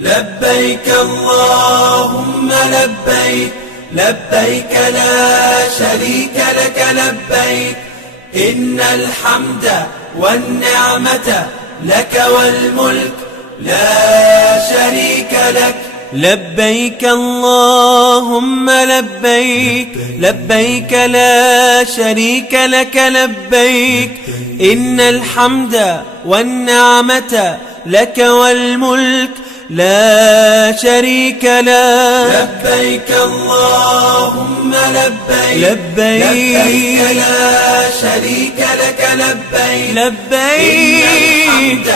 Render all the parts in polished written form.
لبيك اللهم لبيك، لبيك لا شريك لك لبيك، إن الحمد والنعمة لك والملك لا شريك لك. لبيك اللهم لبيك، لبيك لا شريك لك لبيك، إن الحمد والنعمة لك والملك لا شريك لك. لبيك اللهم لبيك، لبيك لا شريك لك لبيك، لبيك إن الحمد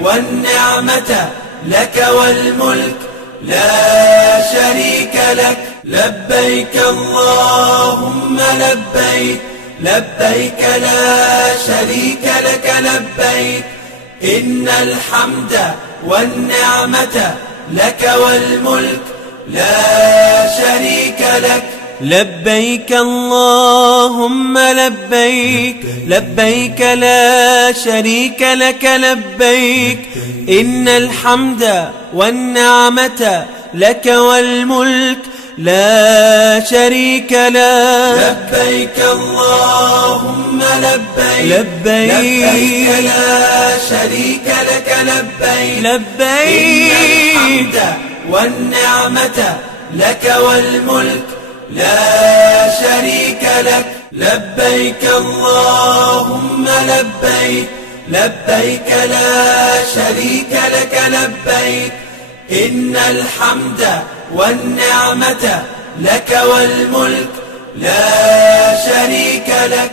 والنعمة لك والملك لا شريك لك. لبيك اللهم لبيك، لبيك لا شريك لك لبيك، إن الحمد والنعمة لك والملك لا شريك لك. لبيك اللهم لبيك، لبيك لا شريك لك لبيك، إن الحمد والنعمة لك والملك لا شريك لك. لبيك اللهم لبيك، لبيك لا شريك لك لبيك، لبيك إن الحمد والنعمة لك والملك لا شريك لك. لبيك اللهم لبيك، لبيك لا شريك لك لبيك، إن الحمد والنعمة لك والملك لا شريك لك.